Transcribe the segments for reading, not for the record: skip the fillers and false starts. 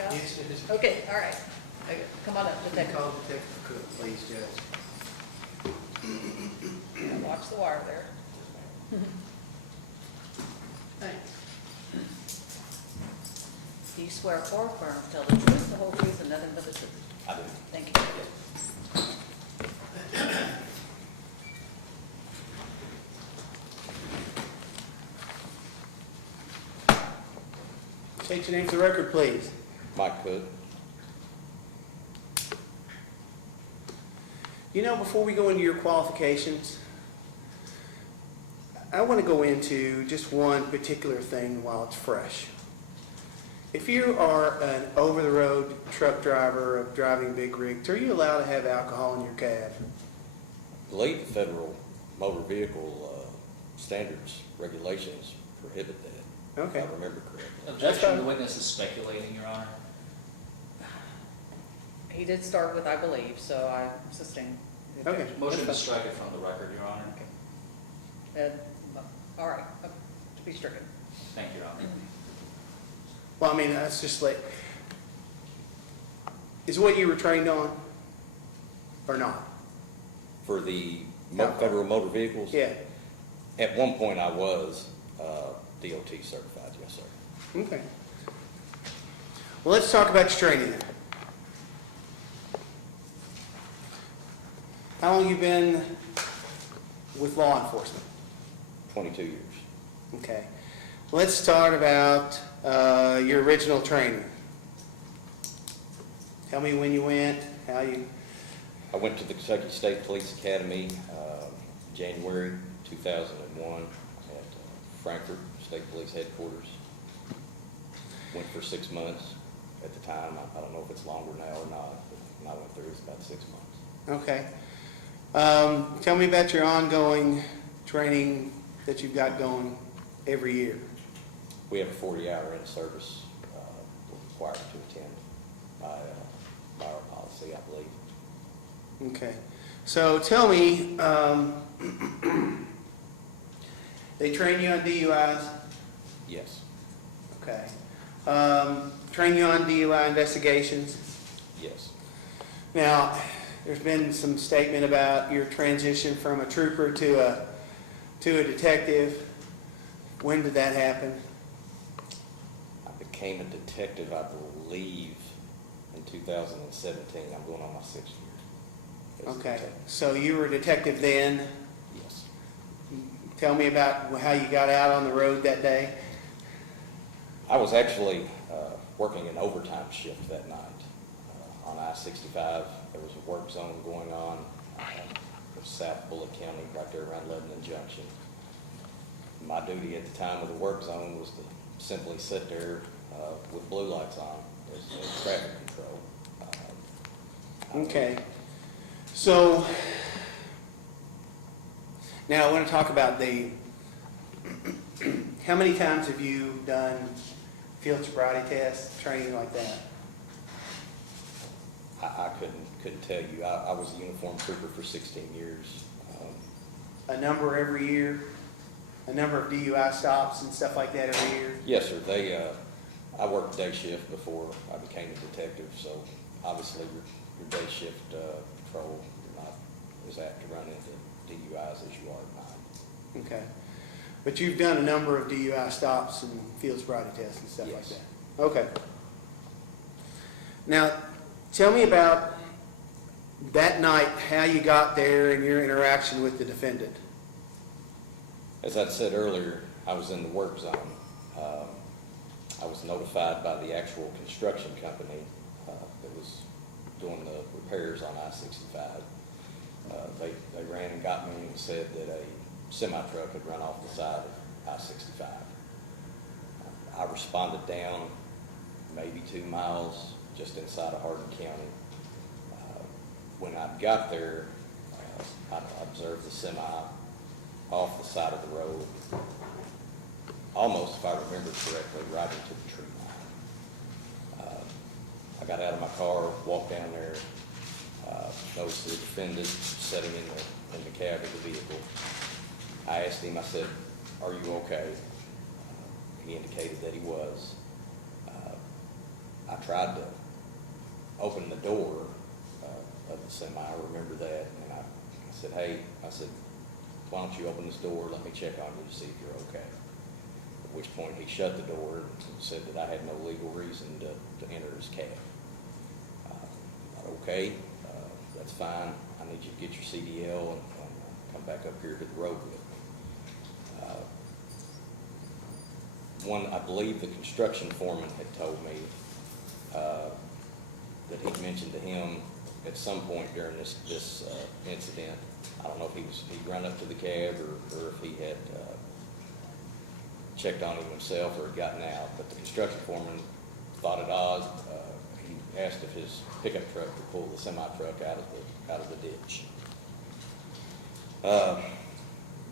Shouse? Yes, it is. Okay, all right. Okay, come on up, Detective. Call Detective Cook, please, Judge. Yeah, watch the wire there. Thanks. Do you swear or affirm to tell the truth, the whole truth, and nothing but the truth? I do. Thank you. State your name for the record, please. Mike Cook. You know, before we go into your qualifications, I want to go into just one particular thing while it's fresh. If you are an over-the-road truck driver of driving big rigs, are you allowed to have alcohol in your cab? I believe the federal motor vehicle standards regulations prohibit that. Okay. If I remember correctly. Objection, the witness is speculating, Your Honor. He did start with, I believe, so I sustain the Okay. objection. Motion to strike it from the record, Your Honor. All right, to be stricken. Thank you, Your Honor. Well, I mean, that's just like, is what you were trained on or not? For the Alcohol. federal motor vehicles? Yeah. At one point I was DOT certified, yes, sir. Okay. Well, let's talk about your training then. How long you been with law enforcement? 22 years. Okay. Let's start about your original training. Tell me when you went, how you... I went to the Kentucky State Police Academy January 2001 at Frankfort State Police Headquarters. Went for 6 months at the time. I don't know if it's longer now or not, but when I went there, it was about 6 months. Okay. Tell me about your ongoing training that you've got going every year. We have a 40-hour in-service we're required to attend by our policy, I believe. Okay. So tell me, they train you on DUIs? Yes, Okay. Train you on DUI investigations? yes. Now, there's been some statement about your transition from a trooper to a detective. When did that happen? I became a detective, I believe, in 2017. I'm going on my 6th year. as a Okay. detective. So you were a detective then. Yes. Tell me about how you got out on the road that day. I was actually working an overtime shift that night on I-65. There was a work zone going on in South Bullitt County, right there around Lebanon Junction. My duty at the time of the work zone was to simply sit there with blue lights on as traffic control. Okay. So now I want to talk about how many times have you done field sobriety tests, training like that? I couldn't tell you. I was a uniformed trooper for 16 years. A number every year? A number of DUI stops and stuff like that every year? Yes, sir. I worked day shift before I became a detective, so obviously your day shift patrol, you're not as apt to run into DUIs as you are at night. Okay. But you've done a number of DUI stops and field sobriety tests and stuff like Yes. that? Okay. Now, tell me about that night, how you got there and your interaction with the defendant. As I said earlier, I was in the work zone. I was notified by the actual construction company that was doing the repairs on I-65. They ran and got me and said that a semi-truck had run off the side of I-65. I responded down maybe 2 miles just inside of Hardin County. When I got there, I observed the semi off the side of the road, almost, if I remember correctly, right into the tree line. I got out of my car, walked down there, noticed the defendant sitting in the cab of the vehicle. I asked him, I said, "Are you okay?" He indicated that he was. I tried to open the door of the semi. I remember that, and I said, hey, why don't you open this door, let me check on you to see if you're okay. At which point he shut the door and said that I had no legal reason to enter his cab. Okay, that's fine. I need you to get your CDL and come back up here to the road with me. I believe the construction foreman had told me that he'd mentioned to him at some point during this incident. I don't know if he'd run up to the cab or if he had checked on him himself or had gotten out, but the construction foreman thought it odd. He asked if his pickup truck could pull the semi-truck out of the ditch.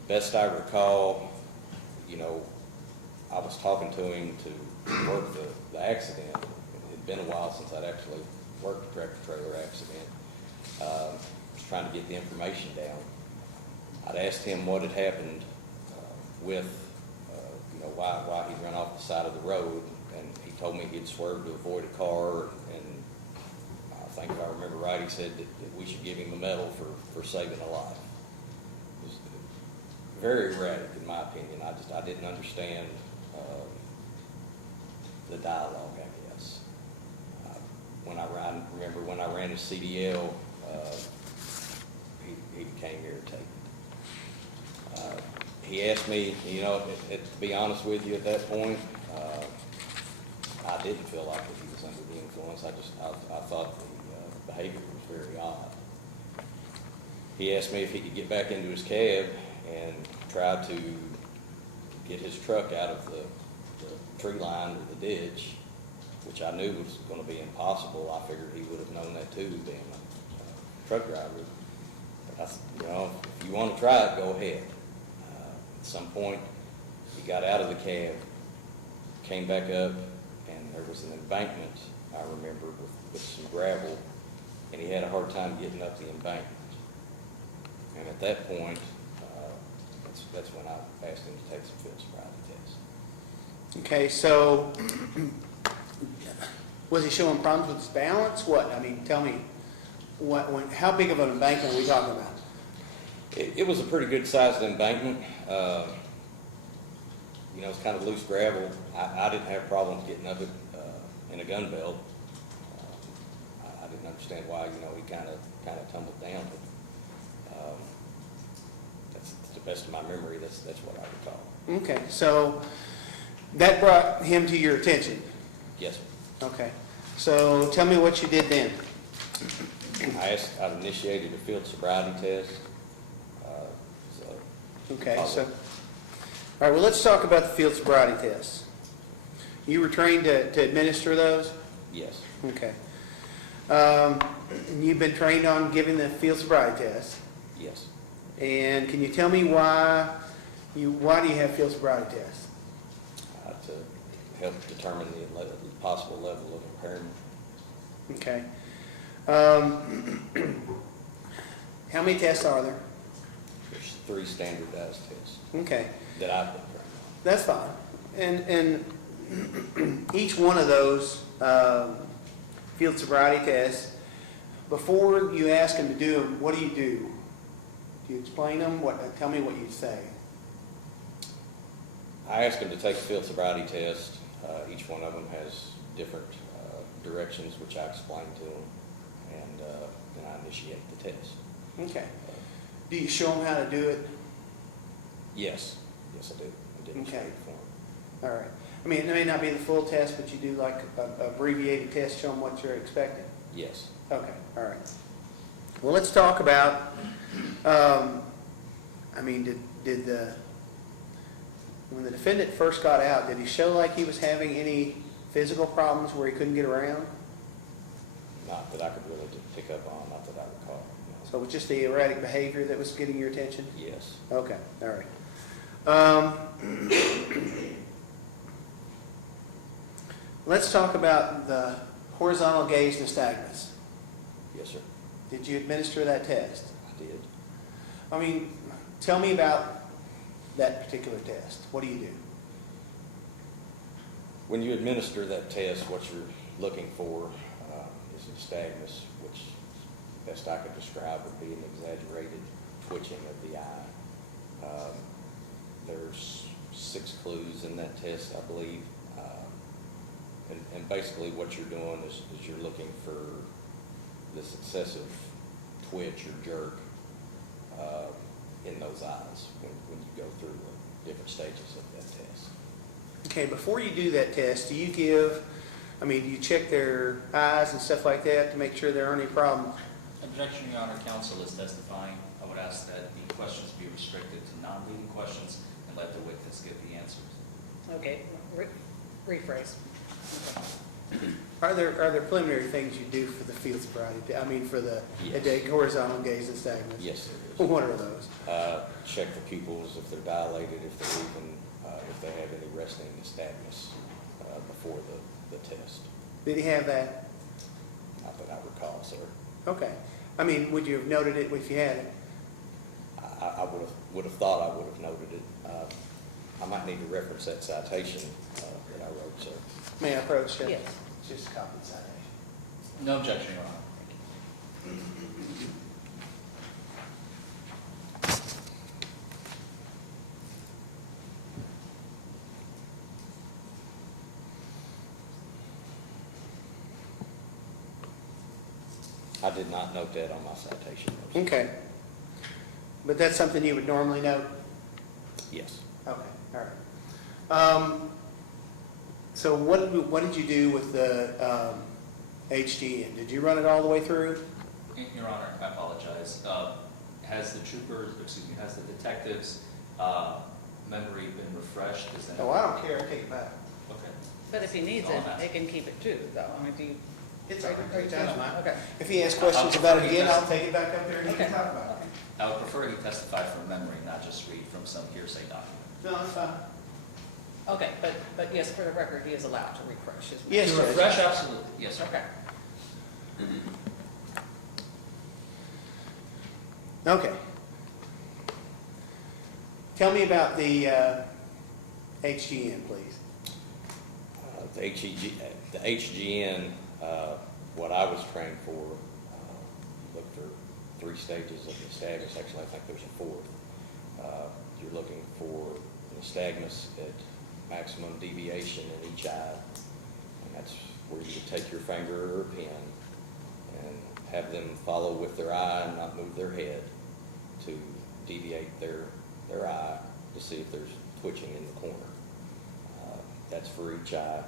Best I recall, I was talking to him to work the accident. It had been a while since I'd actually worked a tractor-trailer accident. Was trying to get the information down. I'd asked him what had happened with, why he'd run off the side of the road, and he told me he'd swerved to avoid a car, and I think if I remember right, he said that we should give him a medal for saving a life. It was very erratic, in my opinion. I didn't understand the dialogue, I guess. Remember when I ran his CDL, he became irritated. He asked me, to be honest with you at that point, I didn't feel like that he was under the influence. I thought the behavior was very odd. He asked me if he could get back into his cab and try to get his truck out of the tree line or the ditch, which I knew was going to be impossible. I figured he would have known that too, being a truck driver. But I said, if you want to try it, go ahead. At some point, he got out of the cab, came back up, and there was an embankment, I remember, with some gravel, and he had a hard time getting up the embankment. And at that point, that's when I asked him to take some field sobriety tests. Okay, so was he showing problems with his balance? What? I mean, tell me, how big of an embankment are we talking about? It was a pretty good sized embankment. It's kind of loose gravel. I didn't have problems getting up it in a gun belt. I didn't understand why, he kind of tumbled down. But, that's to the best of my memory. That's what I recall. Okay, so that brought him to your attention. Yes, sir. Okay, so tell me what you did then. I initiated a field sobriety test. Okay, so, all right, well, let's talk about the field sobriety tests. You were trained to administer those? Yes. Okay. You've been trained on giving the field sobriety test. Yes. And can you tell me why do you have field sobriety tests? To help determine the possible level of impairment. Okay. How many tests are there? There's 3 standardized tests Okay, that I've been trained on. that's fine. And each one of those field sobriety tests, before you ask them to do them, what do you do? Do you explain them? Tell me what you say. I ask them to take a field sobriety test. Each one of them has different directions, which I explain to them, and then I initiate the test. Okay. Do you show them how to do it? Yes. Yes, I do. I demonstrate it for them. All right. I mean, it may not be the full test, but you do like an abbreviated test, show them what you're expecting? Yes. Okay, all right. Well, let's talk about, when the defendant first got out, did he show like he was having any physical problems where he couldn't get around? Not that I could really pick up on, not that I recall. No. So it was just the erratic behavior that was getting your attention? Yes. Okay, all right. Let's talk about the horizontal gaze nystagmus. Yes, sir. Did you administer that test? I did. I mean, tell me about that particular test. What do you do? When you administer that test, what you're looking for is nystagmus, which best I could describe would be an exaggerated twitching of the eye. There's 6 clues in that test, I believe. And basically what you're doing is you're looking for this excessive twitch or jerk in those eyes when you go through the different stages of that test. Okay, before you do that test, do you check their eyes and stuff like that to make sure there aren't any problems? Objection, Your Honor. Counsel is testifying. I would ask that the questions be restricted to non-leading questions and let the witness give the answers. Okay, rephrase. Okay. Are there preliminary things you do for the field sobriety? For the Yes. horizontal gaze and nystagmus? Yes, there is. What are those? Check the pupils if they're dilated, if they're even, if they have any resting nystagmus before the test. Did he have that? Not that I recall, sir. Okay. Would you have noted it if you had it? I would have thought I would have noted it. I might need to reference that citation that I wrote, sir. May I approach it? Yes. It's just a copy of the citation. No objection, Your Honor. I did not note that on my citation. No, sir. Okay. But that's something you would normally note? Yes. Okay, all right. So what did you do with the HGN? Did you run it all the way through? Your Honor, I apologize. Has the detective's memory been refreshed? Is that? Oh, I don't care, I take it back. Okay. But if he needs All it, I'm they can keep it too, though. Do you? It's are- all right. are you- That's fine. Okay. If he asks questions about it again, I'll take it back up there and he can Okay. talk about it. I would prefer he testify from memory, not just read from some hearsay document. No, that's fine. Okay, but yes, for the record, he is allowed to refresh his. Yes, To Judge. refresh, absolutely. Yes, sir. Okay. Okay. Tell me about the HGN, please. The HGN, what I was trained for, looked for 3 stages of nystagmus. Actually, I think there's a 4th. You're looking for nystagmus at maximum deviation in each eye, and that's where you would take your finger or a pen and have them follow with their eye and not move their head to deviate their eye to see if there's twitching in the corner. That's for each eye.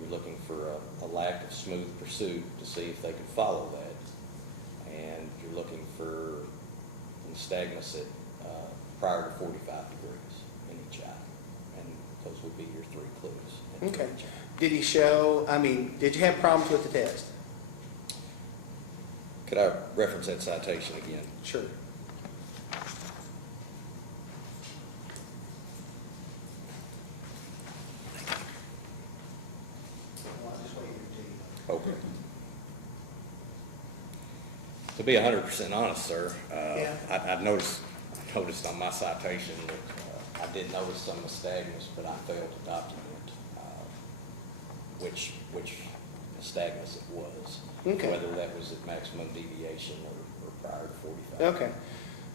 You're looking for a lack of smooth pursuit to see if they can follow that. And you're looking for nystagmus at prior to 45 degrees in each eye. And those would be your 3 clues. in Okay. each eye. Did he show, did you have problems with the test? Could I reference that citation again? Sure. Okay. To be 100% honest, sir, Yeah. I noticed on my citation that I did notice some nystagmus, but I failed to document which nystagmus it was. Okay. Whether that was at maximum deviation or prior to 45. Okay.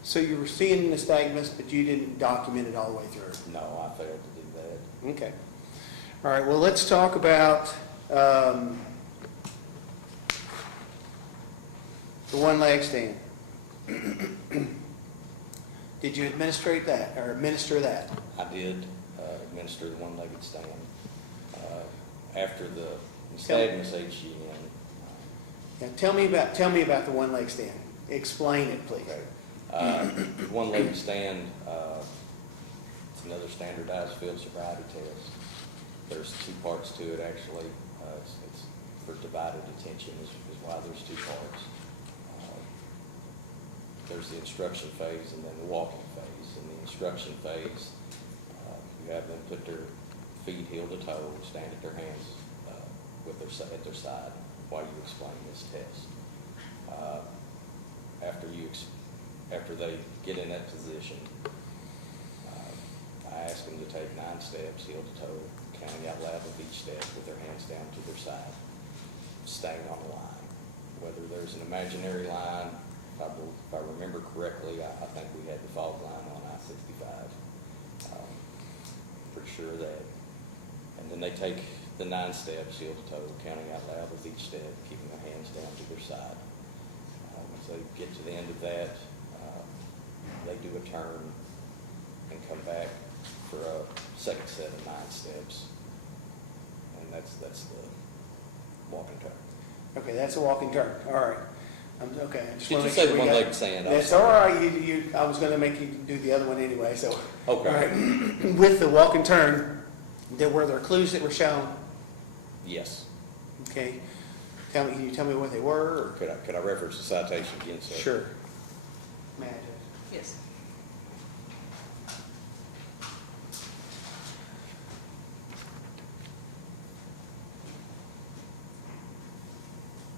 So you were seeing nystagmus, but you didn't document it all the way through? No, I failed to do that. Okay. All right, well, let's talk about the one-leg stand. Did you administer that? I did administer the one-legged stand. After the nystagmus HGN. Now, tell me about the one-leg stand. Explain it, please. The one-legged stand, it's another standardized field sobriety test. There's 2 parts to it, actually. It's for divided attention is why there's 2 parts. There's the instruction phase and then the walking phase. In the instruction phase, you have them put their feet heel to toe, stand at their hands at their side while you explain this test. After they get in that position, I ask them to take 9 steps, heel to toe, counting out loud with each step with their hands down to their side, staying on the line. Whether there's an imaginary line, if I remember correctly, I think we had the fog line on I-65. Pretty sure of that. And then they take the 9 steps, heel to toe, counting out loud with each step, keeping their hands down to their side. Once they get to the end of that, they do a turn and come back for a second set of 9 steps. And that's the walk and turn. Okay, that's a walking turn, all right. Okay, I just Did want you to say make the sure we got. one-legged stand? That's all right, I was gonna make you do the other one anyway, so. Okay. All right, with the walk and turn, were there clues that were shown? Yes. Okay, can you tell me what they were, Could I reference the citation again, sir? or? Sure. Imagine. Yes.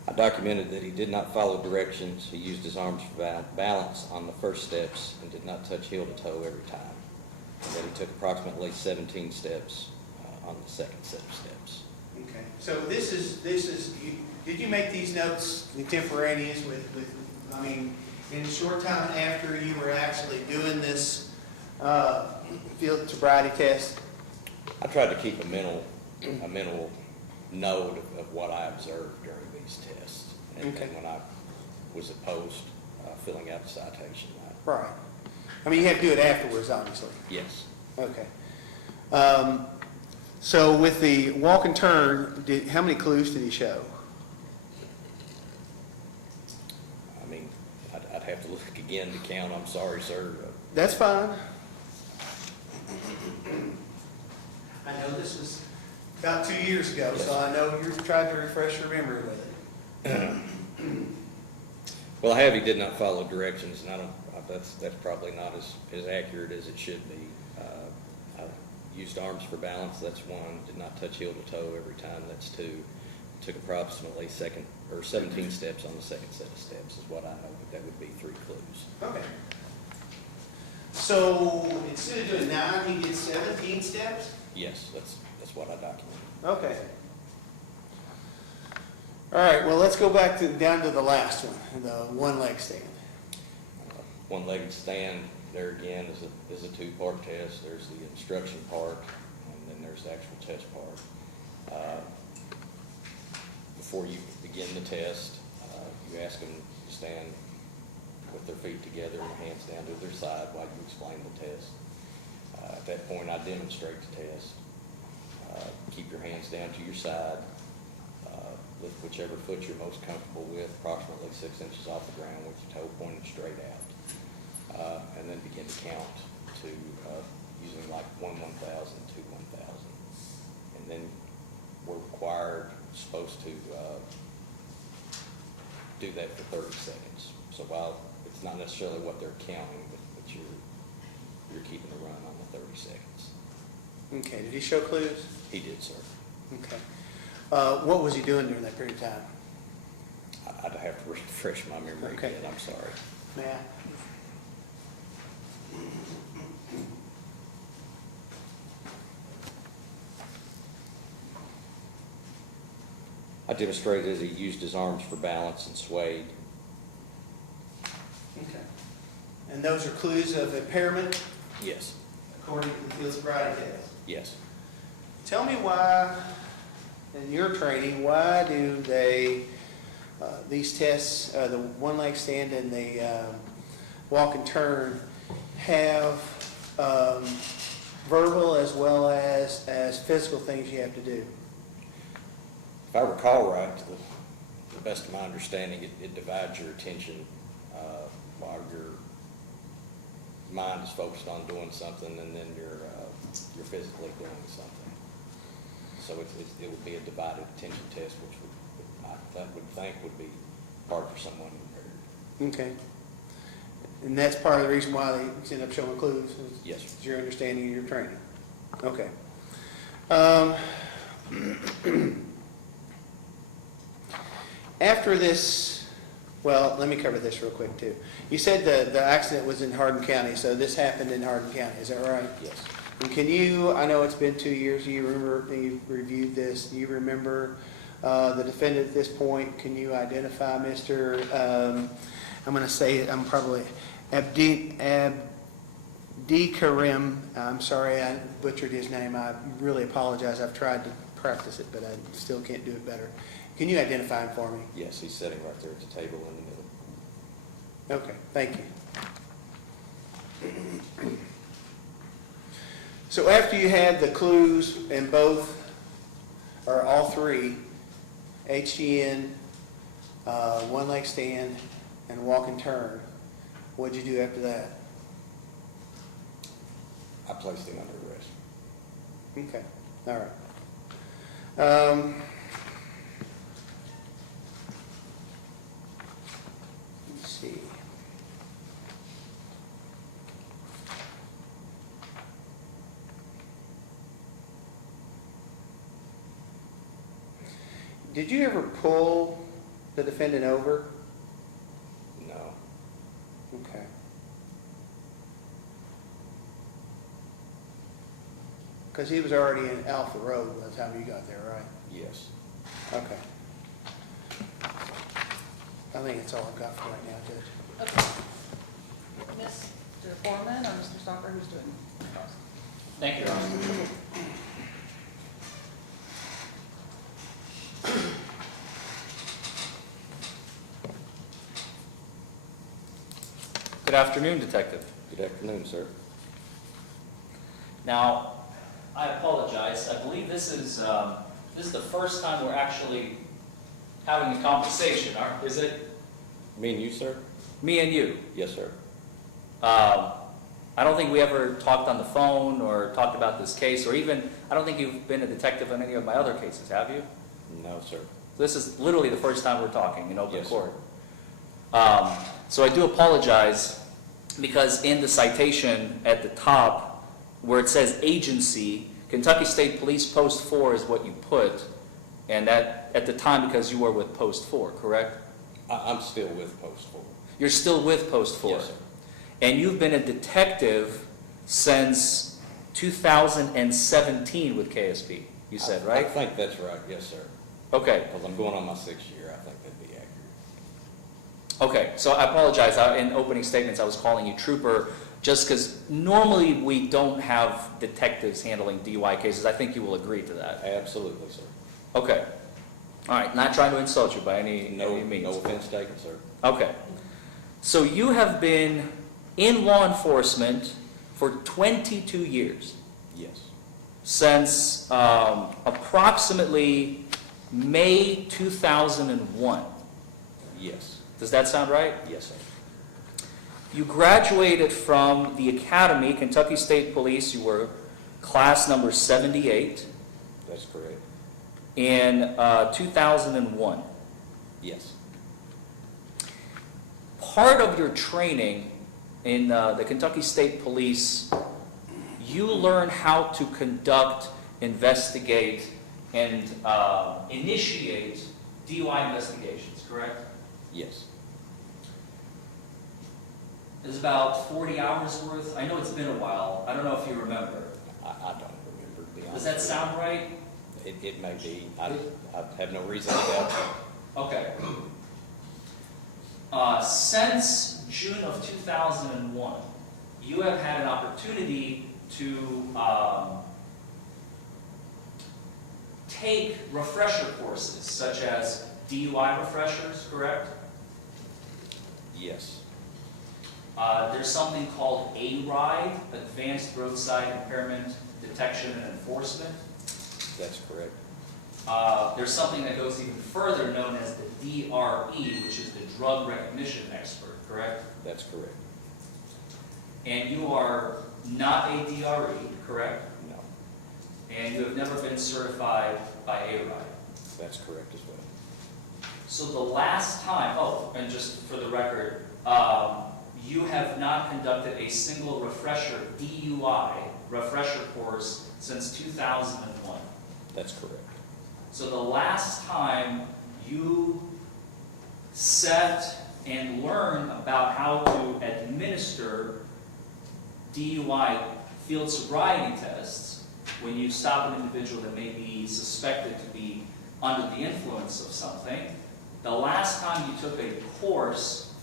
I documented that he did not follow directions. He used his arms for balance on the first steps and did not touch heel to toe every time. And that he took approximately 17 steps on the second set of steps. Okay, so this is, did you make these notes contemporaneous with, I mean, in a short time after you were actually doing this field sobriety test? I tried to keep a mental note of what I observed during these tests. And Okay. when I was at post filling out the citation. Right. I mean, you have to do it afterwards, obviously. Yes. Okay. So with the walk and turn, how many clues did he show? I mean, I'd have to look again to count. I'm sorry, sir. That's fine. I know this was about 2 years ago, so I know you're trying to refresh your memory with it. Well, I have, he did not follow directions, and that's probably not as accurate as it should be. I used arms for balance, that's 1. Did not touch heel to toe every time, that's 2. Took approximately 17 steps on the second set of steps is what I know, but that would be 3 clues. Okay. So instead of doing 9, he did 17 steps? Yes, that's what I documented. Okay. All right, well, let's go back down to the last one, the one-leg stand. One-legged stand, there again is a 2-part test. There's the instruction part, and then there's the actual test part. Before you begin the test, you ask them to stand with their feet together and hands down to their side while you explain the test. At that point, I demonstrate the test. Keep your hands down to your side. Lift whichever foot you're most comfortable with, approximately 6 inches off the ground with your toe pointed straight out. And then begin to count to using like 1 1,000, 2 1,000. And then we're supposed to do that for 30 seconds. So while it's not necessarily what they're counting, but you're keeping a run on the 30 seconds. Okay, did he show clues? He did, sir. Okay. What was he doing during that period of time? I'd have to refresh my memory Okay. again, I'm sorry. Matt? I demonstrated that he used his arms for balance and swayed. Okay. And those are clues of impairment Yes, according to the field sobriety test? yes. Tell me why, in your training, why do they, these tests, the one-leg stand and the walk and turn, have verbal as well as physical things you have to do? If I recall right, to the best of my understanding, it divides your attention while your mind is focused on doing something, and then you're physically doing something. So it would be a divided attention test, which I would think would be hard for someone impaired. Okay. And that's part of the reason why they end up showing clues? Is Yes, sir. your understanding of your training? Okay. After this, well, let me cover this real quick too. You said the accident was in Hardin County, so this happened in Hardin County, is that right? Yes. And can you, I know it's been 2 years, you remember, you reviewed this, do you remember the defendant at this point? Can you identify Mr., I'm going to say it, I'm probably, Abdikarim, I'm sorry I butchered his name, I really apologize, I've tried to practice it, but I still can't do it better. Can you identify him for me? Yes, he's sitting right there at the table in the middle. Okay, thank you. So after you had the clues in both, or all three, HGN, one leg stand, and walk and turn, what'd you do after that? I placed him under arrest. Okay, all right. Let's see. Did you ever pull the defendant over? No. Okay. Because he was already in Alpha Road by the time you got there, right? Yes. Okay. I think that's all I've got for right now, Judge. Okay. Mr. Forman or Mr. Stalker, who's doing the cross? Thank you, Your Honor. Good afternoon, Detective. Good afternoon, sir. Now, I apologize. I believe this is the first time we're actually having a conversation, is it? Me and you, sir? Me and you. Yes, sir. I don't think we ever talked on the phone or talked about this case, or even, I don't think you've been a detective on any of my other cases, have you? No, sir. This is literally the first time we're talking in open Yes, court. So I do apologize because in the citation at the top where it says agency, Kentucky State Police Post 4 is what you put, and that at the time because you were with Post 4, correct? I'm still with Post 4. You're still with Post 4? Yes, sir. And you've been a detective since 2017 with KSP, you said, I right? think that's right, yes, sir. Okay. Because I'm going on my 6th year, I think that'd be accurate. Okay, so I apologize. In opening statements, I was calling you trooper just because normally we don't have detectives handling DUI cases. I think you will agree to that. Absolutely, sir. Okay. All right, not trying to insult you by any No means. offense taken, sir. Okay. So you have been in law enforcement for 22 years, Yes. since approximately May 2001. Yes. Does that sound right? Yes, sir. You graduated from the Academy, Kentucky State Police. You were class number 78 That's correct. in 2001. Yes. Part of your training in the Kentucky State Police, you learn how to conduct, investigate, and initiate DUI investigations, correct? Yes. It's about 40 hours worth. I know it's been a while. I don't know if you remember. I don't remember, to be honest. Does that with you. sound right? It may be. I have no reason to doubt you. Okay. Since June of 2001, you have had an opportunity to take refresher courses, such as DUI refreshers, correct? Yes. There's something called a-RIDE, Advanced Roadside Impairment Detection and Enforcement. That's correct. There's something that goes even further, known as the DRE, which is the Drug Recognition Expert, correct? That's correct. And you are not a DRE, correct? No. And you have never been certified by a-RIDE. That's correct as well. So the last time, and just for the record, you have not conducted a single refresher, DUI refresher course since 2001. That's correct. So the last time you sat and learned about how to administer DUI field sobriety tests, when you stop an individual that may be suspected to be under the influence of something, the last time you took a course,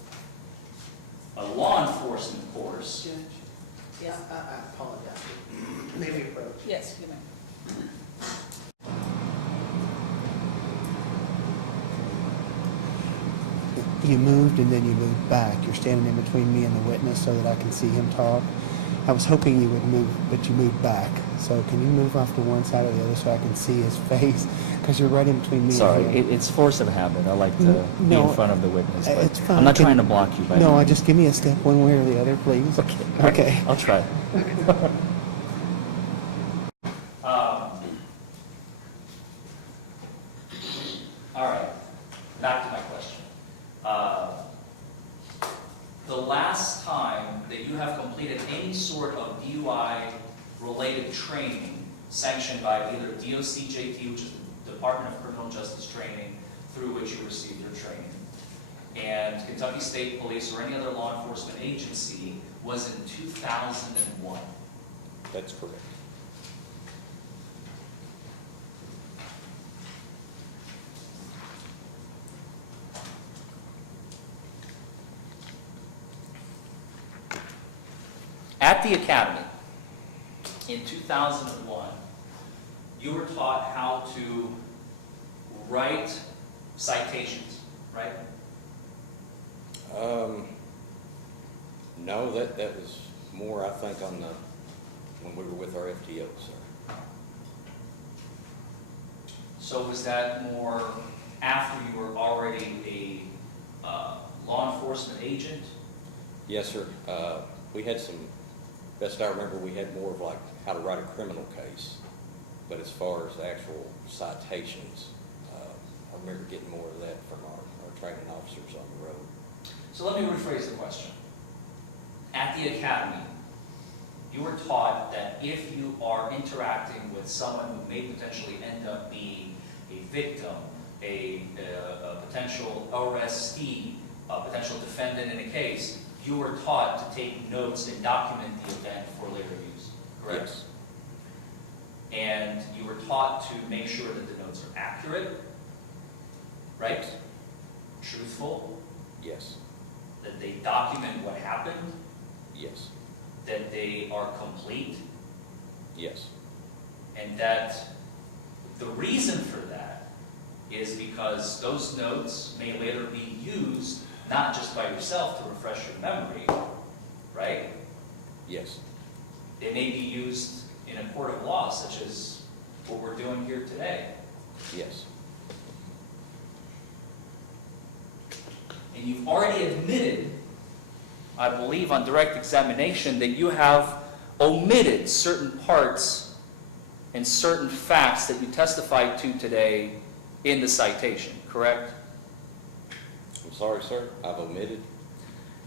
a law enforcement course, Judge, Yes, I apologize. Maybe approach. yes, you may. You moved and then you moved back. You're standing in between me and the witness so that I can see him talk. I was hoping you would move, but you moved back. So can you move off to one side or the other so I can see his face? Because you're right in between me Sorry, and him. it's force of habit. I like to be No, in front of the witness, but it's fine. I'm not Can- trying to block you. By No, any I means. just give me a step one way or the other, please. Okay. Okay. I'll try. All right, back to my question. The last time that you have completed any sort of DUI-related training sanctioned by either DOCJT, which is the Department of Criminal Justice Training, through which you received your training, and Kentucky State Police or any other law enforcement agency was in 2001. That's correct. At the academy, in 2001, you were taught how to write citations, right? No, that was more, I think, when we were with our FTO, sir. So was that more after you were already a law enforcement agent? Yes, sir. We had some, best I remember, we had more of like how to write a criminal case. But as far as actual citations, I remember getting more of that from our training officers on the road. So let me rephrase the question. At the academy, you were taught that if you are interacting with someone who may potentially end up being a victim, a potential arrestee, a potential defendant in a case, you were taught to take notes and document the event for later use, correct? Yes. And you were taught to make sure that the notes are accurate, right? Truthful, Yes. that they document what happened, Yes. that they are complete, Yes. and that the reason for that is because those notes may later be used not just by yourself to refresh your memory, right? Yes. They may be used in a court of law, such as what we're doing here today. Yes. And you've already admitted, I believe on direct examination, that you have omitted certain parts and certain facts that you testified to today in the citation, correct? I'm sorry, sir. I've omitted.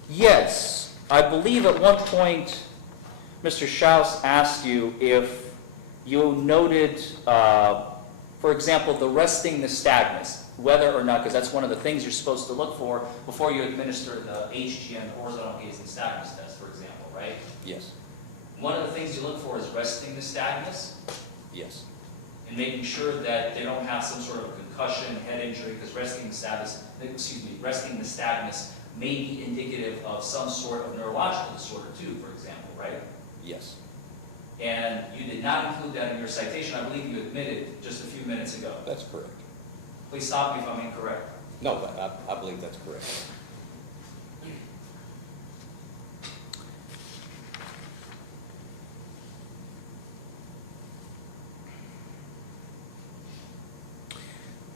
Yes. I believe at one point, Mr. Shouse asked you if you noted, for example, the resting nystagmus, whether or not, because that's one of the things you're supposed to look for before you administer the HGN, horizontal gaze nystagmus test, for example, right? Yes. One of the things you look for is resting nystagmus Yes. and making sure that they don't have some sort of concussion, head injury, because resting nystagmus may be indicative of some sort of neurological disorder too, for example, right? Yes. And you did not include that in your citation. I believe you admitted just a few minutes ago. That's correct. Please stop me if I'm incorrect. No, I believe that's correct.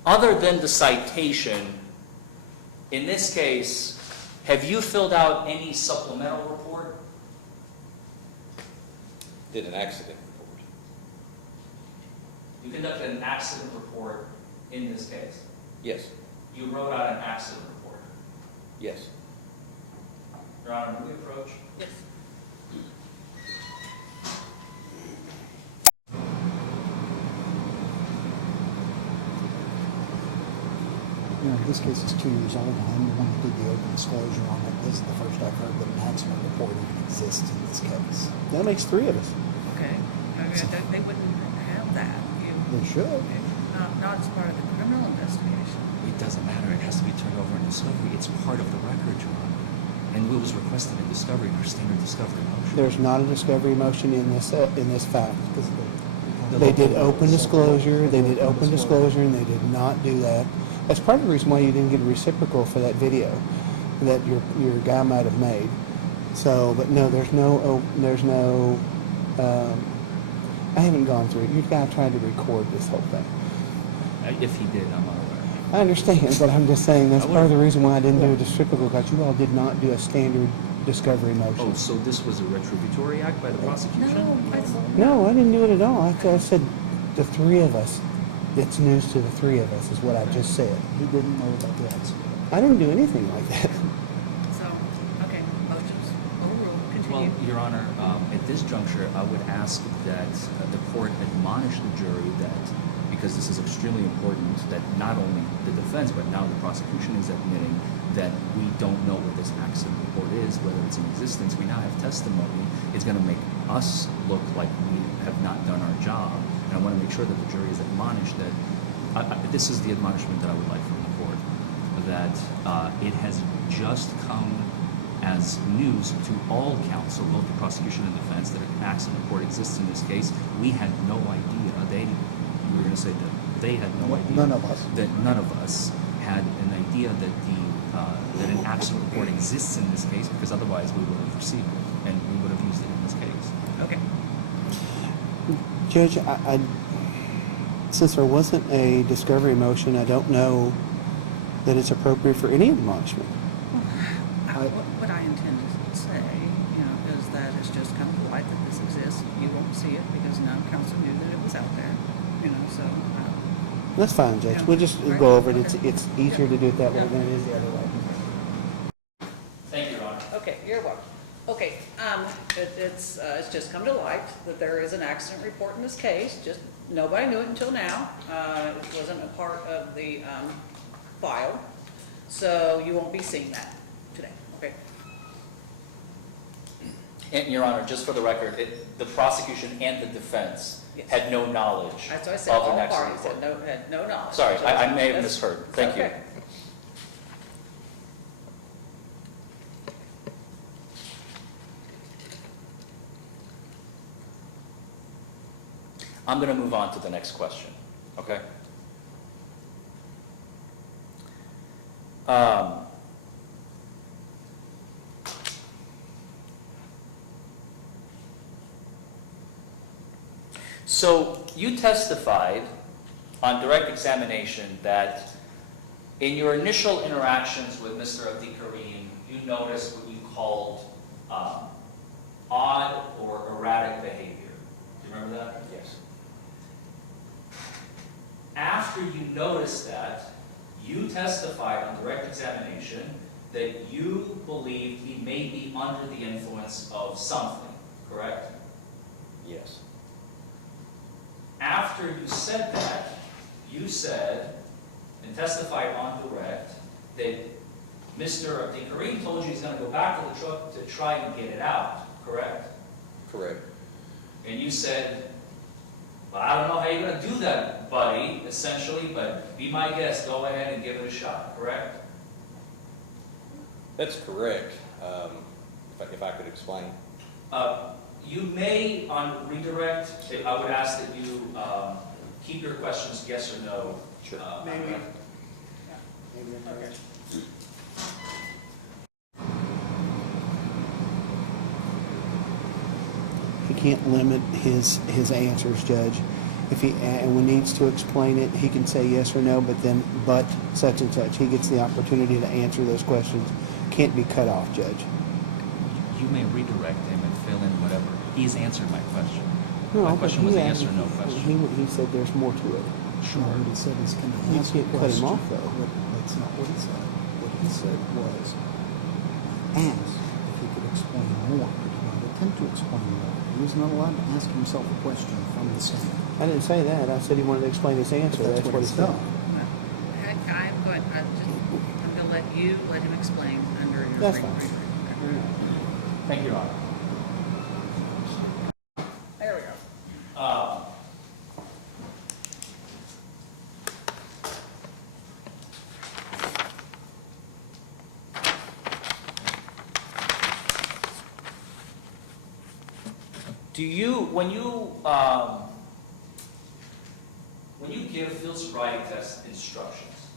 Other than the citation, in this case, have you filled out any supplemental report? Did an accident report. You conducted an accident report in this case. Yes. You wrote out an accident report. Yes. Your Honor, may we approach? Yes. You know, this case is 2 years old, and I'm the one who did the open disclosure on it. This is the first I've heard that an accident report even exists in this case. That makes three of us. They wouldn't have that. They should. Not as part of the criminal investigation. It doesn't matter, it has to be turned over in discovery, it's part of the record, Your Honor. And what was requested in discovery, our standard discovery motion. There's not a discovery motion in this fact. The They did local- open disclosure, and they did not do that. That's part of the reason why you didn't get a reciprocal for that video that your guy might have made. So, but no, I haven't gone through it. Your guy tried to record this whole thing. If he did, I'm unaware. I understand, but I'm just saying that's I part of the reason why I didn't do a reciprocal, because you all did not do a standard discovery Oh, motion. so this was a retributory act by the prosecution? No, I didn't do it at all. I said the three of us. It's news to the three of us, is what I just said. He didn't know about the accident. I didn't do anything like that. So, okay, motions overruled, Well, continue. Your Honor, at this juncture, I would ask that the court admonish the jury that, because this is extremely important, that not only the defense, but now the prosecution is admitting that we don't know what this accident report is, whether it's in existence. We now have testimony. It's going to make us look like we have not done our job. And I want to make sure that the jury is admonished that, this is the admonishment that I would like from the court, that it has just come as news to all counsel, both the prosecution and defense, that an accident report exists in this case. We had no idea. You were going to say that they had no idea. None of us. That none of us had an idea that that an accident report exists in this case, because otherwise we would have received it and we would have used it in this case. Okay. Judge, since there wasn't a discovery motion, I don't know that it's appropriate for any admonishment. What I intend to say, is that it's just come to light that this exists. You won't see it because no counsel knew that it was out there, so. That's fine, Judge. We'll just Right. go over it. It's Okay. easier to do it that way than it is the other way. Thank you, Your Honor. Okay, you're welcome. Okay, it's just come to light that there is an accident report in this case. Just, nobody knew it until now. It wasn't a part of the file. So you won't be seeing that today, okay? And Your Honor, just for the record, the prosecution and the defense Yes. had no knowledge That's what I said, of all an accident parties report. had no knowledge. Sorry, I may have That's- misheard. Thank you. okay. I'm going to move on to the next question, okay? So you testified on direct examination that in your initial interactions with Mr. Abdikareem, you noticed what you called odd or erratic behavior. Do you remember that? Yes. After you noticed that, you testified on direct examination that you believed he may be under the influence of something, correct? Yes. After you said that, you said and testified on direct that Mr. Abdikareem told you he's going to go back to the truck to try and get it out, correct? Correct. And you said, well, I don't know how you're going to do that, buddy, essentially, but be my guest, go ahead and give it a shot, correct? That's correct. If I could explain. You may, on redirect, I would ask that you keep your questions yes or no. Sure. Maybe. Okay. He can't limit his answers, Judge. If he needs to explain it, he can say yes or no, but such and such. He gets the opportunity to answer those questions. Can't be cut off, Judge. You may redirect him and fill in whatever. He's answered my question. My but question was a he yes or asked- no question. He said there's more to it. Sure. What he said is, can I You ask a can't cut him question? off, though. That's not what he said. What he said was, ask if he could explain more. He did not attempt to explain more. He was not allowed to ask himself a question from the stand. I didn't say that. I said he wanted to explain his answer. But That's what he he's said. done. Heck, I'm going to let him explain under your. That's fine. Thank you, Your Honor. There we go. Do you, when you give field sobriety test instructions,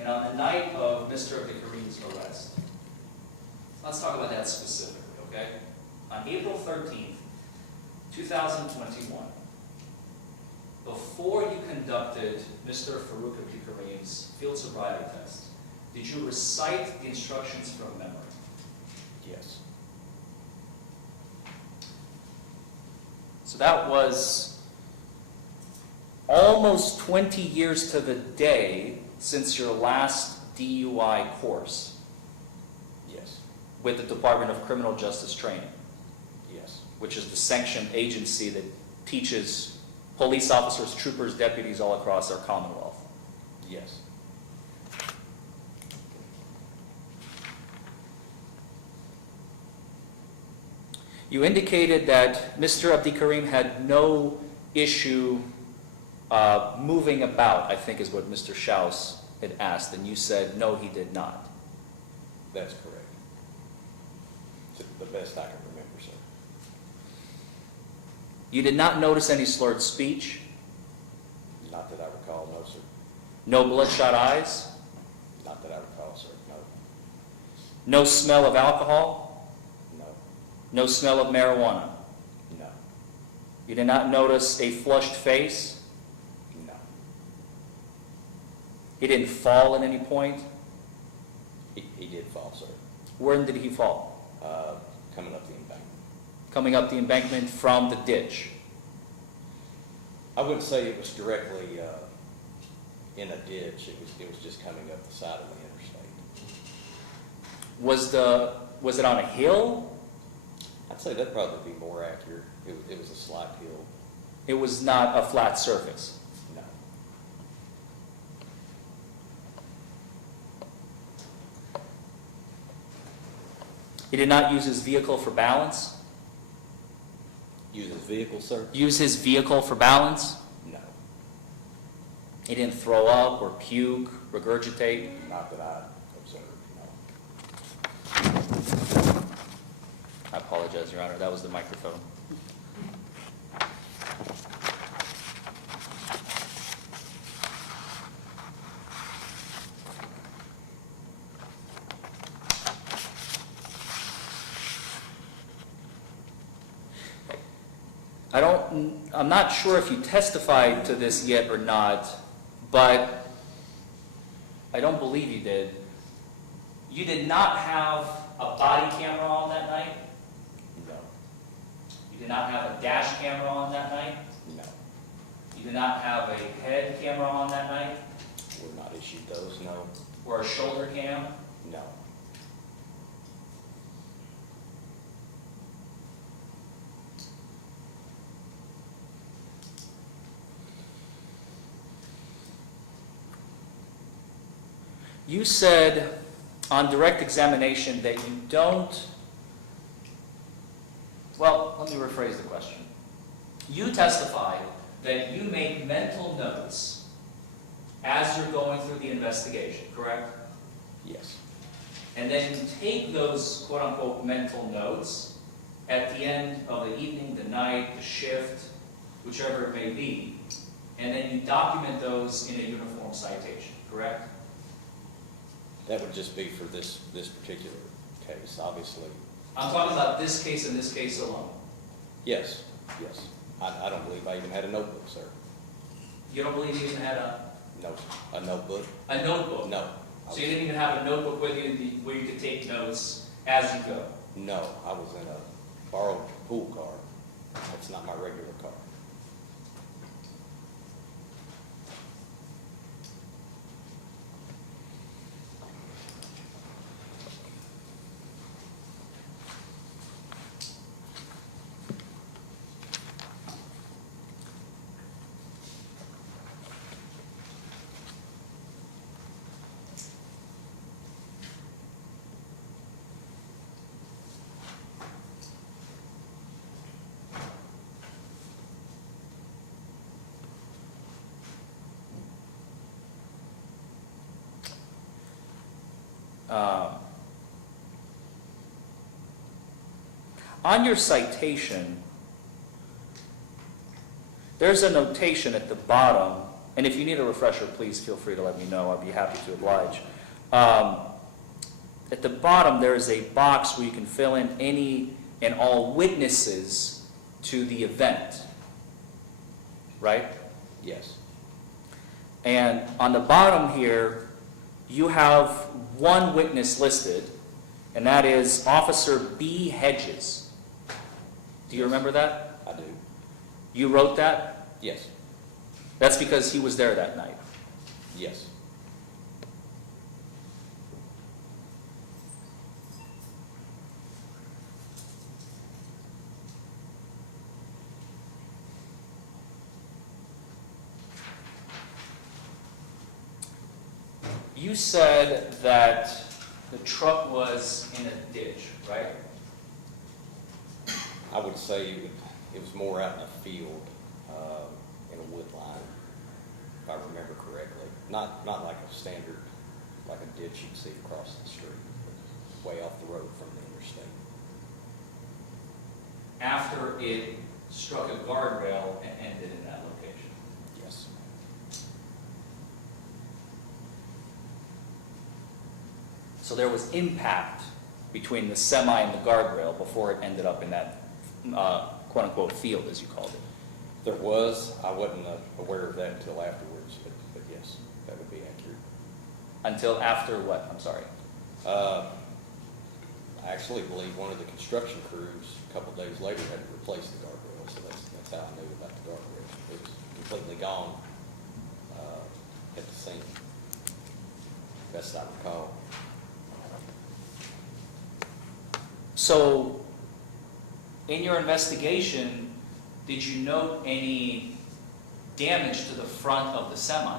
and on the night of Mr. Abdikareem's arrest, let's talk about that specifically, okay? On April 13th, 2021, before you conducted Mr. Farouk Abdikareem's field sobriety test, did you recite the instructions from memory? Yes. So that was almost 20 years to the day since your last DUI course Yes. with the Department of Criminal Justice Training, Yes. which is the sanctioned agency that teaches police officers, troopers, deputies all across our Commonwealth. Yes. You indicated that Mr. Abdikareem had no issue moving about, I think is what Mr. Shouse had asked, and you said, no, he did not. That's correct. To the best I can remember, sir. You did not notice any slurred speech, Not that I recall, no, sir. no bloodshot eyes, Not that I recall, sir. No. no smell of alcohol, No. no smell of marijuana. No. You did not notice a flushed face. No. He didn't fall at any point. He did fall, sir. When did he fall? Coming up the embankment. Coming up the embankment from the ditch. I wouldn't say it was directly in a ditch. It was just coming up the side of the interstate. Was it on a hill? I'd say that'd probably be more accurate. It was a slight hill. It was not a flat surface. No. He did not use his vehicle for balance. Use his vehicle, sir? Use his vehicle for balance. No. He didn't throw up or puke, regurgitate. Not that I observed, no. I apologize, Your Honor. That was the microphone. I'm not sure if you testified to this yet or not, but I don't believe you did. You did not have a body camera on that night? No. You did not have a dash camera on that night? No. You did not have a head camera on that night? We're not issued those, no. Or a shoulder cam? No. You said on direct examination that you don't, well, let me rephrase the question. You testified that you make mental notes as you're going through the investigation, correct? Yes. And then you take those quote-unquote mental notes at the end of the evening, the night, the shift, whichever it may be, and then you document those in a uniform citation, correct? That would just be for this particular case, obviously. I'm talking about this case and this case alone. Yes, yes. I don't believe I even had a notebook, sir. You don't believe you even had No, a notebook? a notebook? No. So you didn't even have a notebook with you where you could take notes as you go? No, I was in a borrowed pool car. That's not my regular car. On your citation, there's a notation at the bottom, and if you need a refresher, please feel free to let me know. I'd be happy to oblige. At the bottom, there is a box where you can fill in any and all witnesses to the event, right? Yes. And on the bottom here, you have one witness listed, and that is Officer B. Hedges. Do you remember that? I do. You wrote that? Yes. That's because he was there that night. Yes. You said that the truck was in a ditch, right? I would say it was more out in a field, in a wood line, if I remember correctly. Not like a standard, like a ditch you'd see across the street, but way off the road from the interstate. After it struck a guardrail and ended in that location. Yes. So there was impact between the semi and the guardrail before it ended up in that quote-unquote field, as you called it. There was. I wasn't aware of that until afterwards, but yes, that would be accurate. Until after what? I'm sorry. I actually believe one of the construction crews, a couple days later, had to replace the guardrail, so that's how I knew about the guardrail. It was completely gone at the scene, best I recall. So, in your investigation, did you note any damage to the front of the semi?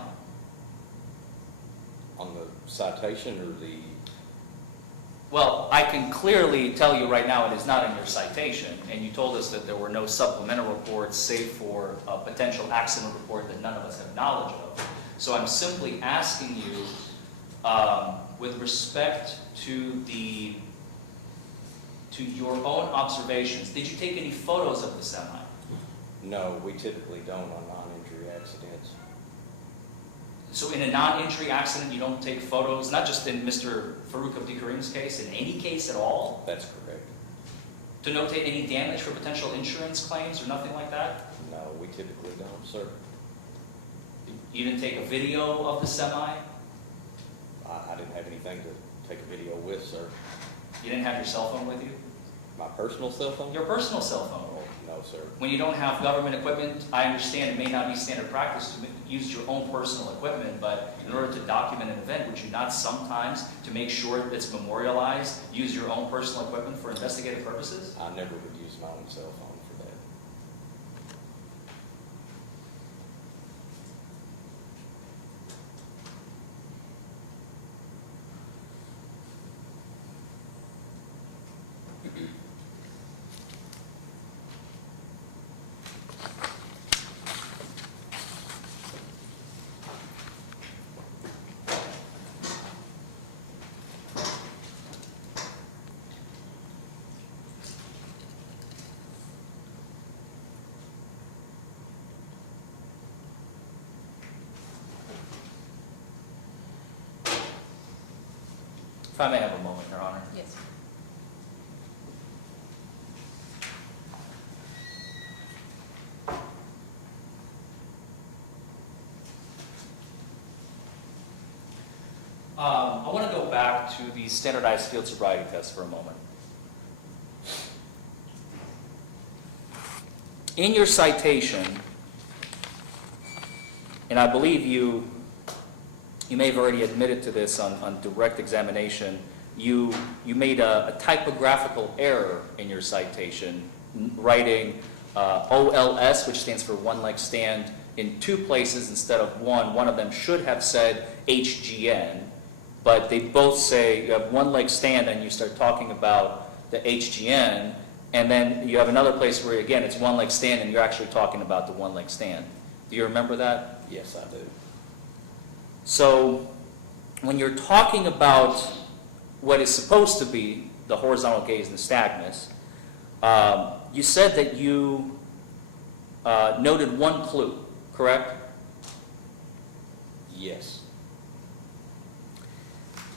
On the citation or the, Well, I can clearly tell you right now it is not in your citation, and you told us that there were no supplemental reports save for a potential accident report that none of us have knowledge of. So I'm simply asking you, with respect to your own observations, did you take any photos of the semi? no, we typically don't on non-injury accidents. So in a non-injury accident, you don't take photos, not just in Mr. Farouk Abdi Karim's case, in any case at all? That's correct. To notate any damage for potential insurance claims or nothing like that? No, we typically don't, sir. You didn't take a video of the semi? I didn't have anything to take a video with, sir. You didn't have your cell phone with you? My personal cell phone? Your personal cell phone. No, sir. When you don't have government equipment, I understand it may not be standard practice to use your own personal equipment, but in order to document an event, would you not sometimes, to make sure that it's memorialized, use your own personal equipment for investigative purposes? I never would use my own cell phone for that. If I may have a moment, Your Honor. Yes. I want to go back to the standardized field sobriety test for a moment. In your citation, and I believe you may have already admitted to this on direct examination, you made a typographical error in your citation, writing OLS, which stands for one leg stand, in two places instead of one. One of them should have said HGN, but they both say you have one leg stand and you start talking about the HGN, and then you have another place where, again, it's one leg stand and you're actually talking about the one leg stand. Do you remember that? Yes, I do. So when you're talking about what is supposed to be the horizontal gaze nystagmus, You said that you noted one clue, correct? Yes.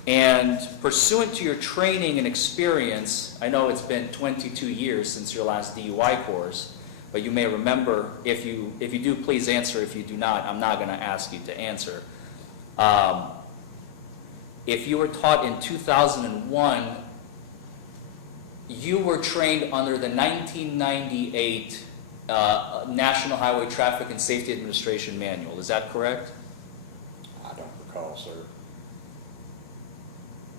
And pursuant to your training and experience, I know it's been 22 years since your last DUI course, but you may remember, if you do, please answer. If you do not, I'm not going to ask you to answer. If you were taught in 2001, you were trained under the 1998 National Highway Traffic and Safety Administration Manual. Is that correct? I don't recall, sir.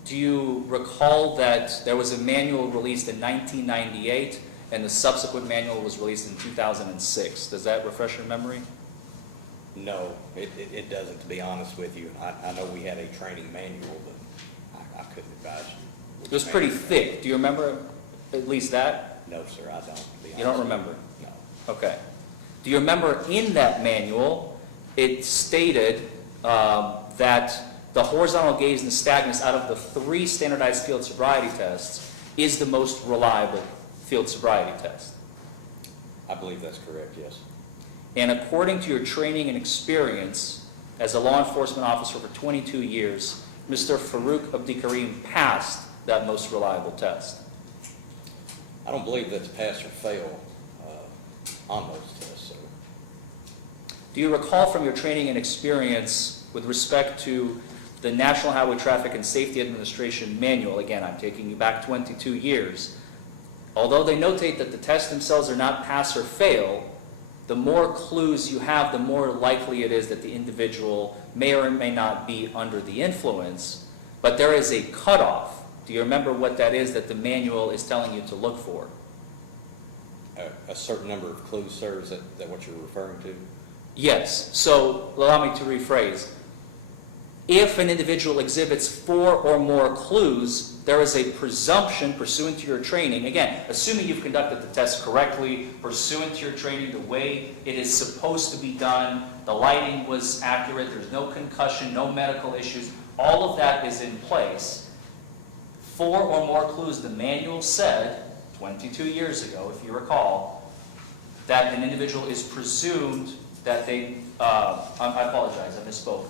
Do you recall that there was a manual released in 1998 and the subsequent manual was released in 2006? Does that refresh your memory? No, it doesn't, to be honest with you. I know we had a training manual, but I couldn't advise you. It was pretty thick. Do you remember at least that? No, sir, I don't, to be honest. You don't remember? No. Okay. Do you remember in that manual, it stated that the horizontal gaze and nystagmus out of the 3 standardized field sobriety tests is the most reliable field sobriety test? I believe that's correct, yes. And according to your training and experience as a law enforcement officer for 22 years, Mr. Farouk Abdikarim passed that most reliable test. I don't believe that's pass or fail on those tests, sir. Do you recall from your training and experience with respect to the National Highway Traffic and Safety Administration Manual, again, I'm taking you back 22 years, although they notate that the tests themselves are not pass or fail, the more clues you have, the more likely it is that the individual may or may not be under the influence, but there is a cutoff. Do you remember what that is that the manual is telling you to look for? A certain number of clues, sir, is that what you're referring to? Yes. So allow me to rephrase. If an individual exhibits 4 or more clues, there is a presumption pursuant to your training, again, assuming you've conducted the test correctly, pursuant to your training, the way it is supposed to be done, the lighting was accurate, there's no concussion, no medical issues, all of that is in place. 4 or more clues, the manual said, 22 years ago, if you recall, that an individual is presumed that they, I apologize, I misspoke.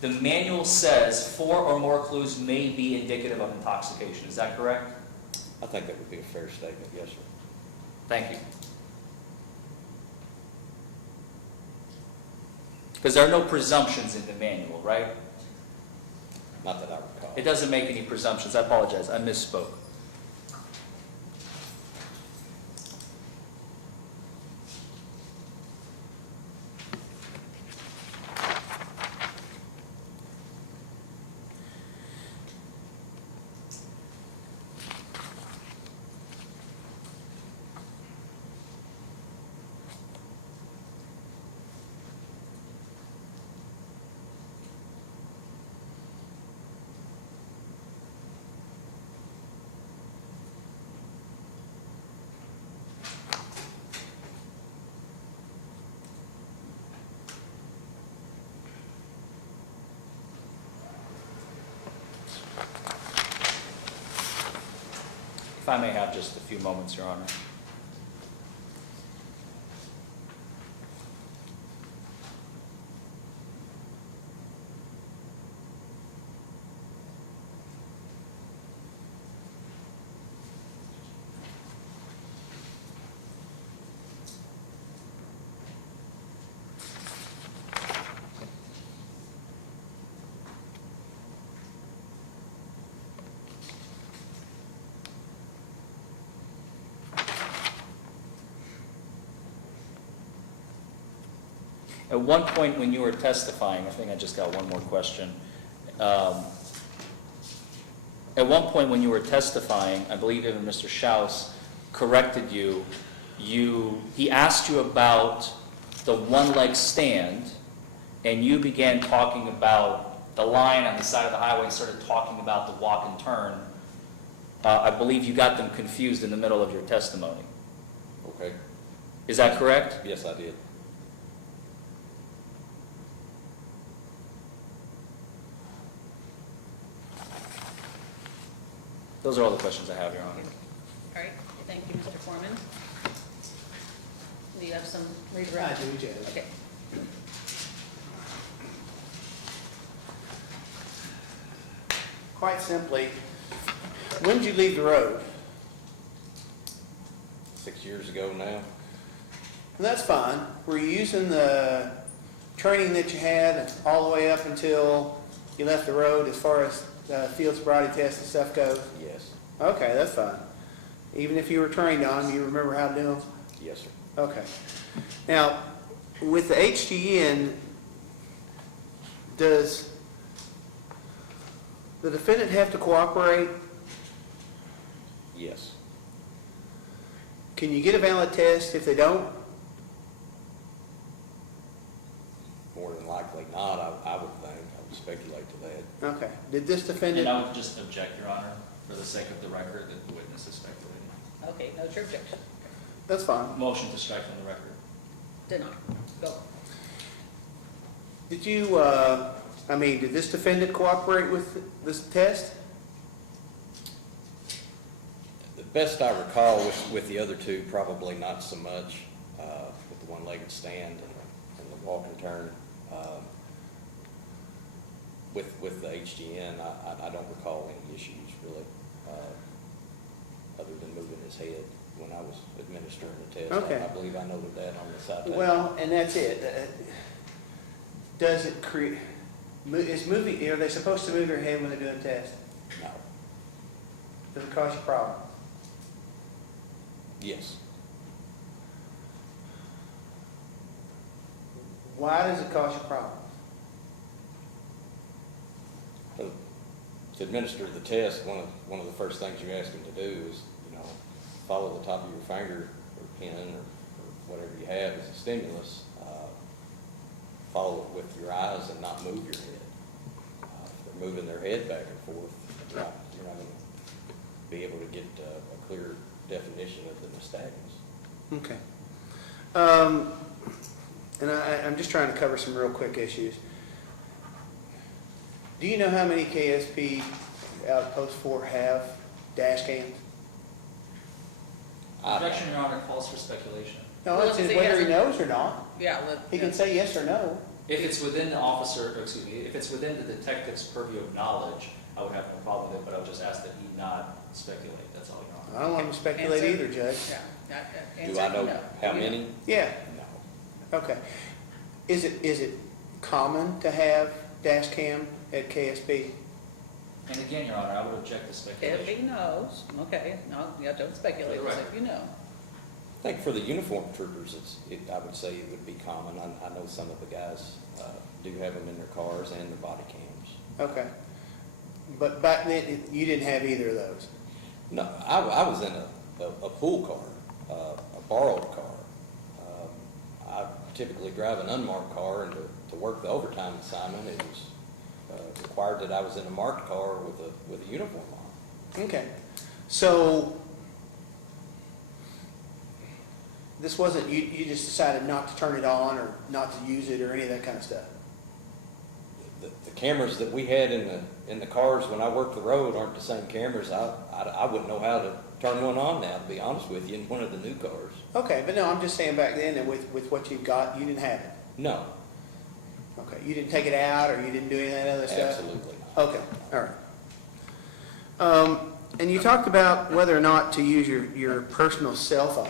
The manual says 4 or more clues may be indicative of intoxication. Is that correct? I think that would be a fair statement, yes, sir. Thank you. Because there are no presumptions in the manual, right? Not that I recall. It doesn't make any presumptions. I apologize. I misspoke. If I may have just a few moments, Your Honor. At one point when you were testifying, I think I just got one more question. At one point when you were testifying, I believe even Mr. Shouse corrected you. He asked you about the one-leg stand, and you began talking about the line on the side of the highway and started talking about the walk and turn. I believe you got them confused in the middle of your testimony. Okay. Is that correct? Yes, I did. Those are all the questions I have, Your Honor. All right, thank you, Mr. Foreman? Do you have some I redirect? do, Judge. Okay. Quite simply, when did you leave the road? 6 years ago now. And that's fine. Were you using the training that you had all the way up until you left the road as far as field sobriety tests and stuff goes? Yes. Okay, that's fine. Even if you were trained on them, you remember how to do them? Yes, sir. Okay. Now, with the HGN, does the defendant have to cooperate? Yes. Can you get a valid test if they don't? More than likely not, I would think. I would speculate to that. Okay. Did this And defendant, I would just object, Your Honor, for the sake of the record, that the witness is speculating. Okay, note your objection. that's fine. Motion to strike from the record. Deny. Go. Did you, did this defendant cooperate with this test? The best I recall with the other two, probably not so much, with the one-legged stand and the walk and turn. With the HGN, I don't recall any issues really, other than moving his head when I was administering the test. Okay. I believe I noted that on the citation. Well, and that's it. Does it create, are they supposed to move their head when they're doing the test? No. Does it cause you problems? Yes. Why does it cause you problems? To administer the test, one of the first things you ask them to do is, follow the top of your finger or pen or whatever you have as a stimulus. Follow it with your eyes and not move your head. If they're moving their head back and forth, you're not going to be able to get a clear definition of the nystagmus. Okay. And I'm just trying to cover some real quick issues. Do you know how many KSP Outpost 4 have dash cams? Objection, Your Honor, calls for speculation. No, Well, it's if he whether he hasn't- knows or not. Yeah. He can say yes or no. If it's within the if it's within the detective's purview of knowledge, I would have no problem with it, but I would just ask that he not speculate, that's all, Your Honor. I don't want him to speculate Answer. either, Judge. Yeah. Do I know No. how many? Yeah, No. okay. Is it common to have dash cam at KSP? And again, Your Honor, I would object to If speculation. he knows, okay, no, yeah, don't speculate, For the as if record. you know. I think for the uniform troopers, I would say it would be common. I know some of the guys do have them in their cars and their body cams. Okay. But back then, you didn't have either of those? No, I was in a pool car, a borrowed car. I typically drive an unmarked car, and to work the overtime assignment, it was required that I was in a marked car with a uniform on. Okay. So, this wasn't, you just decided not to turn it on or not to use it or any of that kind of stuff? The cameras that we had in the cars when I worked the road aren't the same cameras. I wouldn't know how to turn one on now, to be honest with you, in one of the new cars. Okay, but no, I'm just saying back then that with what you've got, you didn't have it? No, Okay, you didn't take it out or you didn't do any of that other stuff? absolutely not. Okay, all right. And you talked about whether or not to use your personal cell phone.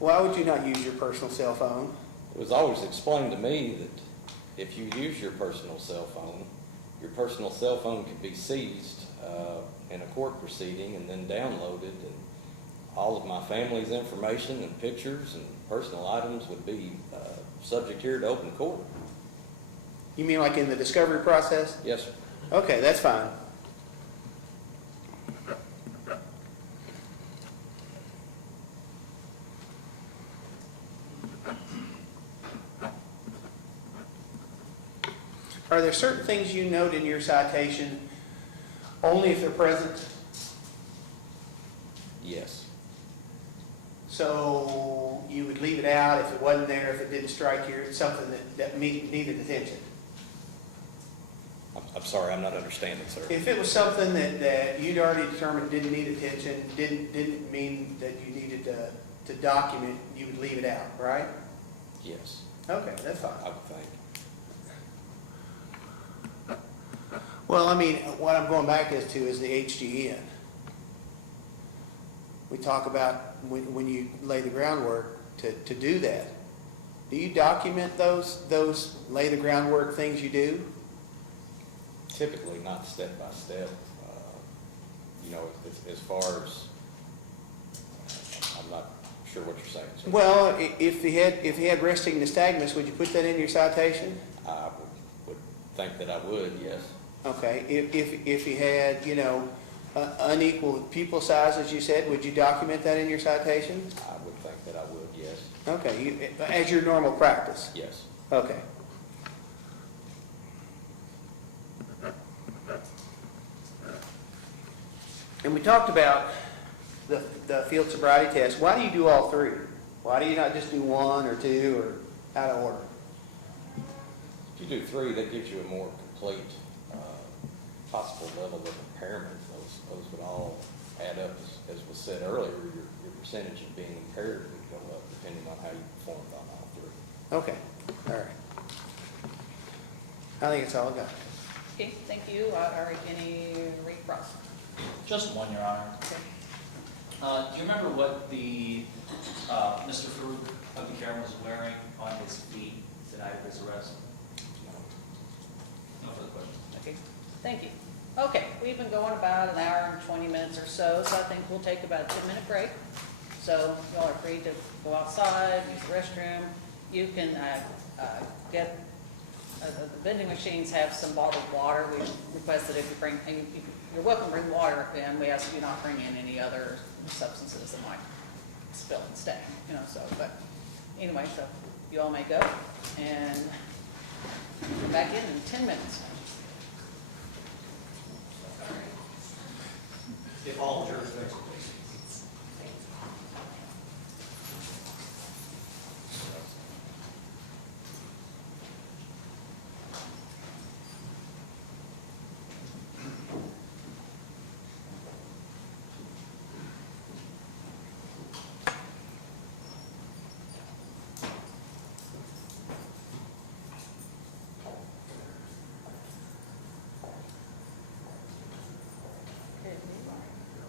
Why would you not use your personal cell phone? It was always explained to me that if you use your personal cell phone can be seized in a court proceeding and then downloaded, and all of my family's information and pictures and personal items would be subject here to open court. You mean like in the discovery process? Yes, sir. Okay, that's fine. Are there certain things you note in your citation only if they're present? Yes. So you would leave it out if it wasn't there, if it didn't strike you, it's something that needed attention? I'm sorry, I'm not understanding, sir. If it was something that you'd already determined didn't need attention, didn't mean that you needed to document, you would leave it out, right? Yes, Okay, that's fine. I would think. Well, I mean, what I'm going back as to is the HGN. We talk about when you lay the groundwork to do that. Do you document those lay the groundwork things you do? Typically not step by step. You know, as far as, I'm not sure what you're saying, sir. Well, if he had resting nystagmus, would you put that in your citation? I would think that I would, yes. Okay, if he had, you know, unequal pupil size, as you said, would you document that in your citation? I would think that I would, yes. Okay, as your normal practice? Yes. Okay. And we talked about the field sobriety test. Why do you do all three? Why do you not just do one or two or out of order? If you do 3, that gives you a more complete possible level of impairment. Those would all add up, as was said earlier. Your percentage of being impaired would go up depending on how you performed on all 3. Okay, all right. I think that's all I got. Okay, thank you. Are any recross? Just one, Your Honor. Okay. Do you remember what the, Mr. Farouk of the Karen was wearing on his feet the night of his arrest? No further questions. Okay, thank you. Okay, we've been going about an hour and 20 minutes or so I think we'll take about a 10-minute break. So y'all are free to go outside, use the restroom. You can get, the vending machines have some bottled water. We request that if you bring, you're welcome to bring water, and we ask you not bring in any other substances that might spill and stain, you know, so, but anyway, so you all may go, and come back in 10 minutes. If all jurisdictions, please.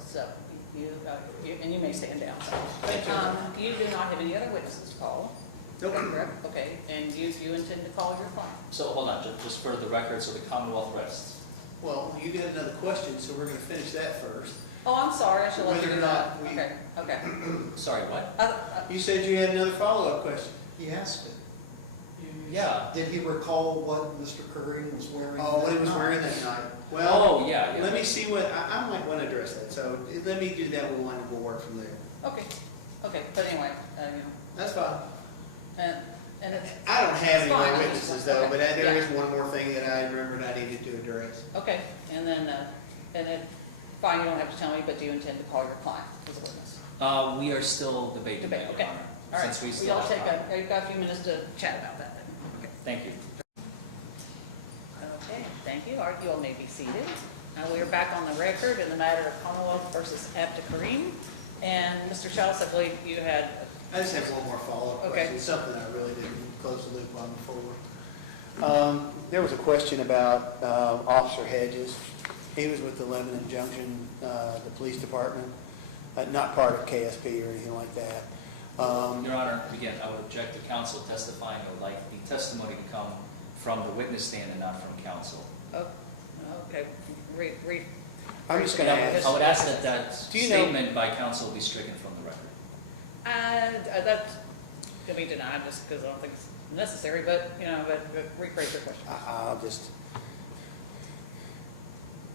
So, and you may stand down. You do not have any other witnesses to call? Nope. Correct? Okay, and you intend to call your client? So hold on, just for the record, so the Commonwealth rests. Well, you got another question, so we're going to finish that first. Oh, I'm sorry, I should let you Whether know or that. not we- Okay, okay. Sorry, what? You said you had another follow-up question. He asked it. Yeah. Did he recall what Mr. Curry was wearing? Oh, what he that was night? wearing that night. Well, Oh, yeah, yeah. let me see what, I might want to address that. So let me do that one, and we'll work from there. Okay, okay, but anyway, you know, That's fine. and it's. I don't have any it's more fine. witnesses though, Okay, but there yeah. is one more thing that I remembered I needed to address. Okay, and then, fine, you don't have to tell me, but do you intend to call your client as a witness? We are still debating that, Okay, Your Honor. all right. Since we Well, still y'all have take time. you've got a few minutes to chat about that then. Okay. Thank you. Okay, thank you. You all may be seated. We are back on the record in the matter of Commonwealth versus Abda Kareem. And Mr. Shouse, I believe you had, I just have one more follow-up Okay. question, something I really didn't close the loop on before. There was a question about Officer Hedges. He was with the Lebanon Junction, the police department, not part of KSP or anything like that. Your Honor, again, I would object to counsel testifying or like the testimony to come from the witness stand and not from counsel. oh, okay, I'm just going to ask. I would ask that that Do you know- statement by counsel be stricken from the record. That's going to be denied just because I don't think it's necessary, but, you know, but rephrase your question. I'll just,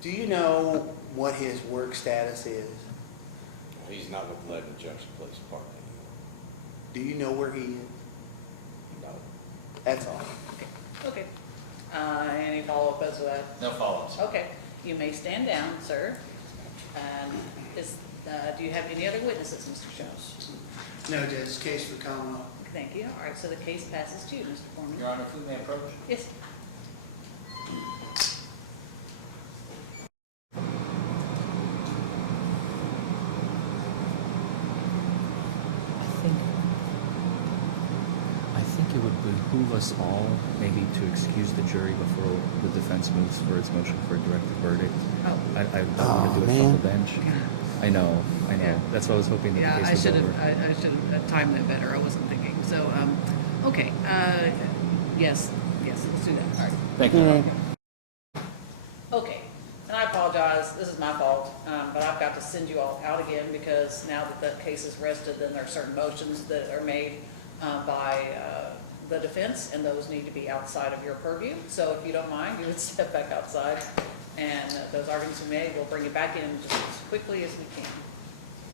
do you know what his work status is? He's not with the Lebanon Junction Police Department Do you know where he is? anymore. That's all. Okay. Any follow-up as to that? No follow-ups. Okay, you may stand down, sir. And do you have any other witnesses, Mr. Shouse? No, Judge, case for Commonwealth. Thank you. All right, so the case passes to you, Mr. Foreman. Your Honor, if we may approach. Yes. behoove us all maybe to excuse the jury before the defense moves for its motion for a directed verdict? Oh. I don't want to do it from the bench. I know. Yeah. That's why I was hoping that Yeah, the I case should was have, over. I should have timed that better, I wasn't thinking, so, okay, yes, let's do that, all right. Thank you. Okay, and I apologize, this is my fault, but I've got to send you all out again because now that the case is rested, then there are certain motions that are made by the defense, and those need to be outside of your purview. So if you don't mind, you would step back outside, and those arguments we made, we'll bring you back in just as quickly as we can.